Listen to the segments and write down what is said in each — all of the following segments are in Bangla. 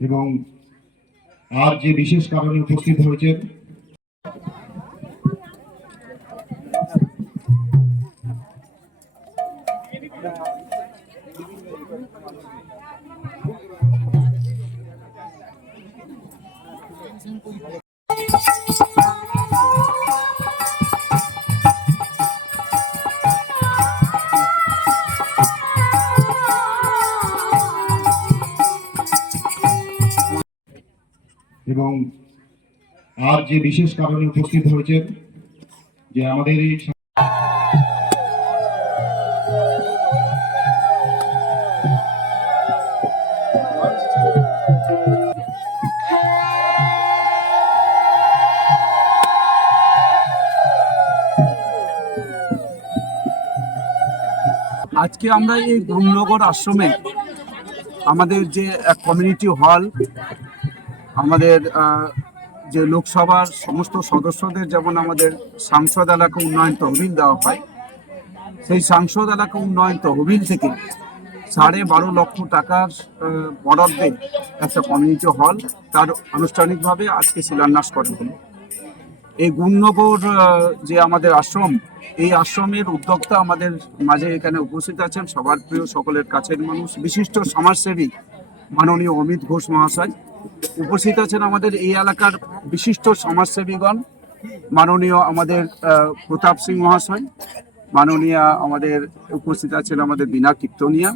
এবং আর যে বিশেষ কারণে উপস্থিত হয়েছেন এবং আর যে বিশেষ কারণে উপস্থিত হয়েছেন যে আমাদের এই আজকে আমরা এই গুরুনগর আশ্রমে আমাদের যে কমিউনিটি হল, আমাদের যে লোকসভার সমস্ত সদস্যদের যেমন আমাদের সাংসদ এলাকা উন্নয়ন তহবিল দেওয়া হয়, সেই সাংসদ এলাকা উন্নয়ন তহবিল থেকে 12.5 লক্ষ টাকার বরাদ্দে একটা কমিউনিটি হল তার আনুষ্ঠানিকভাবে আজকে শিলান্যাস করা হলো। এই গুরুনগর যে আমাদের আশ্রম, এই আশ্রমের উদ্যোক্তা আমাদের মাঝে এখানে উপস্থিত আছেন সবার প্রিয়, সকলের কাছের মানুষ, বিশিষ্ট সমাজসেবী মাননীয় অমিত ঘোষ মহাশয়। উপস্থিত আছেন আমাদের এই এলাকার বিশিষ্ট সমাজসেবীগণ, মাননীয় আমাদের প্রতাপ সিং মহাশয়, মাননীয় আমাদের উপস্থিত আছেন আমাদের বীণা কীর্তনিয়া,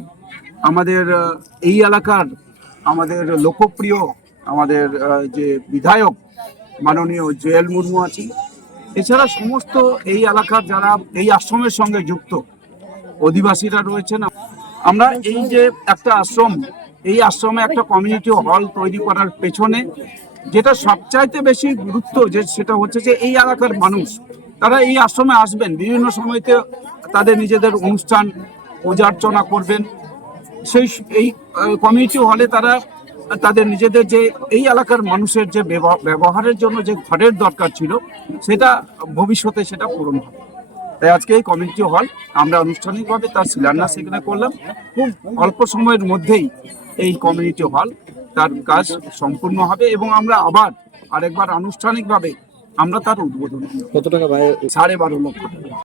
আমাদের এই এলাকার আমাদের লোকপ্রিয় আমাদের যে বিধায়ক মাননীয় জয়েল মুর্মু আছেন। এছাড়া সমস্ত এই এলাকার যারা এই আশ্রমের সঙ্গে যুক্ত অধিবাসীরা রয়েছেন। আমরা এই যে একটা আশ্রম, এই আশ্রমে একটা কমিউনিটি হল তৈরি করার পেছনে যেটা সবচাইতে বেশি গুরুত্ব, যে সেটা হচ্ছে যে এই এলাকার মানুষ তারা এই আশ্রমে আসবেন, বিভিন্ন সময়তে তাদের নিজেদের অনুষ্ঠান পূজা অর্চনা করবেন। এই কমিউনিটি হলে তারা তাদের নিজেদের যে এই এলাকার মানুষের যে ব্যবহারের জন্য যে ঘরের দরকার ছিল, সেটা ভবিষ্যতে সেটা পূরণ হবে। তাই আজকে এই কমিউনিটি হল আমরা আনুষ্ঠানিকভাবে তার শিলান্যাস এখানে করলাম। খুব অল্প সময়ের মধ্যেই এই কমিউনিটি হল তার কাজ সম্পূর্ণ হবে এবং আমরা আরেকবার আনুষ্ঠানিকভাবে আমরা তার উদ্বোধন। কত টাকা? 12.5 লক্ষ টাকা।